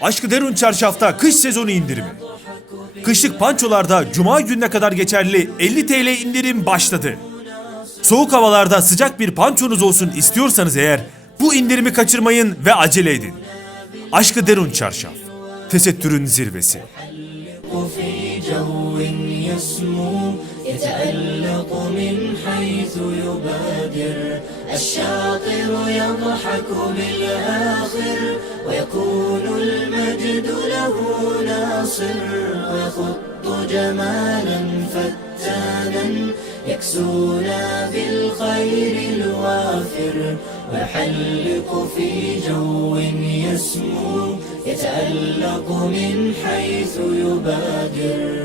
Aşkı Derun Çarşaf'ta kış sezonu indirimi. Kışlık pançolarda cuma gününe kadar geçerli 50 TL indirim başladı. Soğuk havalarda sıcak bir pançonuz olsun istiyorsanız eğer bu indirimi kaçırmayın ve acele edin. Aşkı Derun Çarşaf. Tesettürün zirvesi. في جو يسمو يتألق من حيث يبادر الشاطر يضحك بالآخر ويكون المجد له ناصر ويخط جمالا فتانا يكسونا بالخير الوافر ويحلق في جو يسمو يتألق من حيث يبادر.